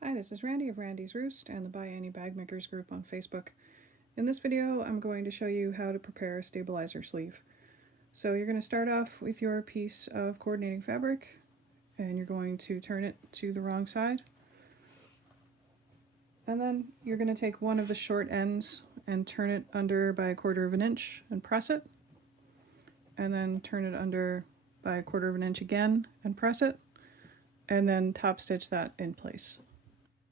Hi, this is Randy of Randy's Roost and the ByAnnie Bag Makers group on Facebook. In this video, I'm going to show you how to prepare a stabilizer sleeve. So you're going to start off with your piece of coordinating fabric, and you're going to turn it to the wrong side. And then you're going to take one of the short ends and turn it under by 1/4 inch and press it. And then turn it under by 1/4 inch again and press it. And then top stitch that in place.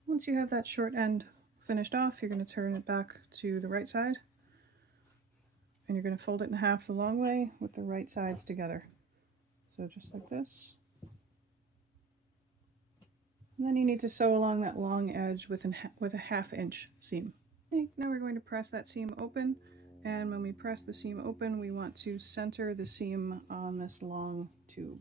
Once you have that short end finished off, you're going to turn it back to the right side, and you're going to fold it in half the long way with the right sides together. So just like this. And then you need to sew along that long edge with a 1/2 inch seam. Okay, now we're going to press that seam open, and when we press the seam open, we want to center the seam on this long tube.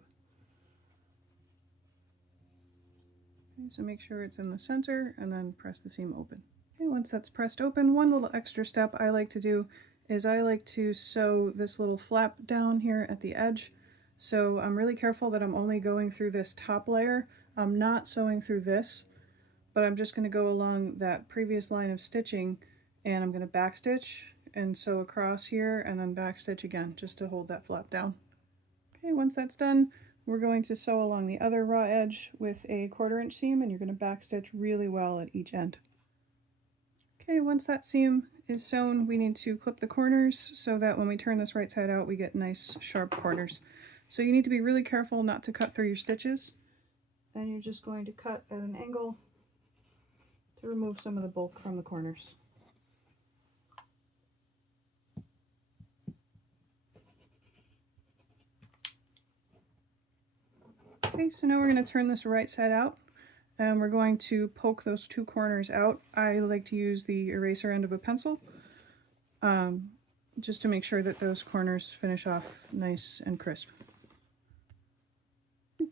Okay, so make sure it's in the center and then press the seam open. Okay, once that's pressed open, one little extra step I like to do is I like to sew this little flap down here at the edge. So I'm really careful that I'm only going through this top layer. I'm not sewing through this, but I'm just going to go along that previous line of stitching, and I'm going to backstitch and sew across here and then backstitch again just to hold that flap down. Okay, once that's done, we're going to sew along the other raw edge with a 1/4 inch seam, and you're going to backstitch really well at each end. Okay, once that seam is sewn, we need to clip the corners so that when we turn this right side out, we get nice sharp corners. So you need to be really careful not to cut through your stitches, and you're just going to cut at an angle to remove some of the bulk from the corners. Okay, so now we're going to turn this right side out, and we're going to poke those two corners out. I like to use the eraser end of a pencil just to make sure that those corners finish off nice and crisp.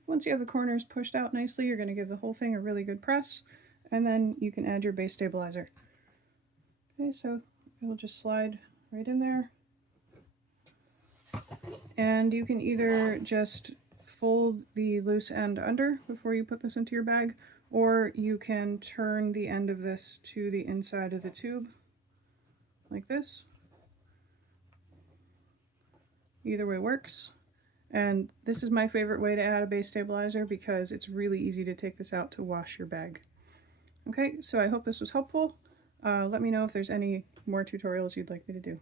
Once you have the corners pushed out nicely, you're going to give the whole thing a really good press, and then you can add your base stabilizer. Okay, so it'll just slide right in there. And you can either just fold the loose end under before you put this into your bag, or you can turn the end of this to the inside of the tube like this. Either way works. And this is my favorite way to add a base stabilizer because it's really easy to take this out to wash your bag. Okay, so I hope this was helpful. Let me know if there's any more tutorials you'd like me to do.